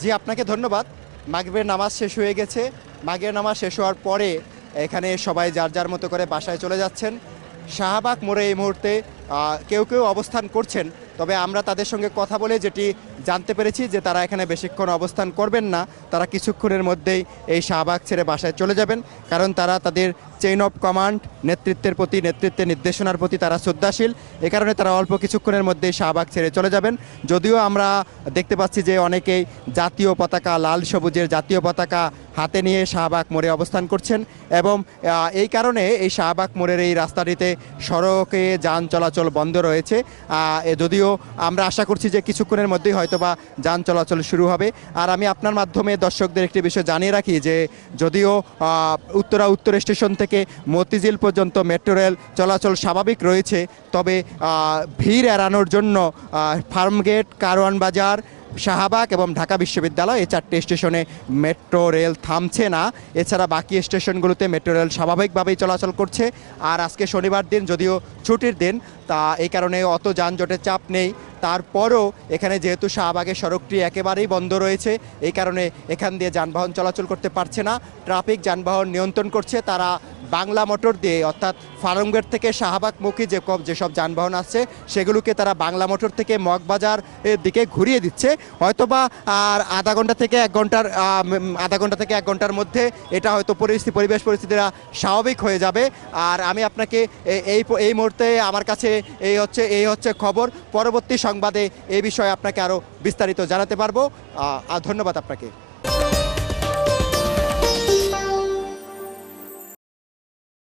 জি, আপনাকে ধন্যবাদ। মাগরিবের নামাজ শেষ হয়ে গেছে। মাগরিবের নামাজ শেষ হওয়ার পরে এখানে সবাই যার যার মতো করে বাসায় চলে যাচ্ছেন। শাহবাগ মোড়ে এই মুহূর্তে কেউ কেউ অবস্থান করছেন। তবে আমরা তাদের সঙ্গে কথা বলে যেটি জানতে পেরেছি যে তারা এখানে বেশিক্ষণ অবস্থান করবেন না। তারা কিছুক্ষণের মধ্যেই এই শাহবাগ ছেড়ে বাসায় চলে যাবেন। কারণ তারা তাদের চেইন অফ কমান্ড, নেতৃত্বের প্রতি, নেতৃত্বের নির্দেশনার প্রতি তারা শ্রদ্ধাশীল। এ কারণে তারা অল্প কিছুক্ষণের মধ্যেই শাহবাগ ছেড়ে চলে যাবেন। যদিও আমরা দেখতে পাচ্ছি যে অনেকেই জাতীয় পতাকা, লাল সবুজের জাতীয় পতাকা হাতে নিয়ে শাহবাগ মোড়ে অবস্থান করছেন এবং এই কারণে এই শাহবাগ মোড়ের এই রাস্তাটিতে সড়কে যান চলাচল বন্ধ রয়েছে। যদিও আমরা আশা করছি যে কিছুক্ষণের মধ্যেই হয়তোবা যান চলাচল শুরু হবে। আর আমি আপনার মাধ্যমে দর্শকদের একটি বিষয় জানিয়ে রাখি যে যদিও উত্তরা উত্তর স্টেশন থেকে মতিঝিল পর্যন্ত মেট্রো রেল চলাচল স্বাভাবিক রয়েছে, তবে ভিড় এড়ানোর জন্য ফার্মগেট, কারওয়ান বাজার, শাহবাগ এবং ঢাকা বিশ্ববিদ্যালয় এই চারটি স্টেশনে মেট্রো রেল থামছে না। এছাড়া বাকি স্টেশনগুলোতে মেট্রো রেল স্বাভাবিকভাবেই চলাচল করছে। আর আজকে শনিবার দিন, যদিও ছুটির দিন, তা এই কারণে অত যানজটের চাপ নেই। তারপরও এখানে যেহেতু শাহবাগের সড়কটি একেবারেই বন্ধ রয়েছে, এই কারণে এখান দিয়ে যানবাহন চলাচল করতে পারছে না। ট্রাফিক যানবাহন নিয়ন্ত্রণ করছে তারা বাংলা মোটর দিয়ে, অর্থাৎ ফার্মগেট থেকে শাহবাগমুখী যেসব যানবাহন আসছে সেগুলোকে তারা বাংলা মোটর থেকে মগবাজার এর দিকে ঘুরিয়ে দিচ্ছে। হয়তোবা আর আধা ঘন্টা থেকে এক ঘন্টার মধ্যে এটা হয়তো পরিবেশ পরিস্থিতিটা স্বাভাবিক হয়ে যাবে। আর আমি আপনাকে এই মুহূর্তে আমার কাছে এই হচ্ছে খবর। পরবর্তী সংবাদে এই বিষয়ে আপনাকে আরও বিস্তারিত জানাতে পারবো। ধন্যবাদ আপনাকে।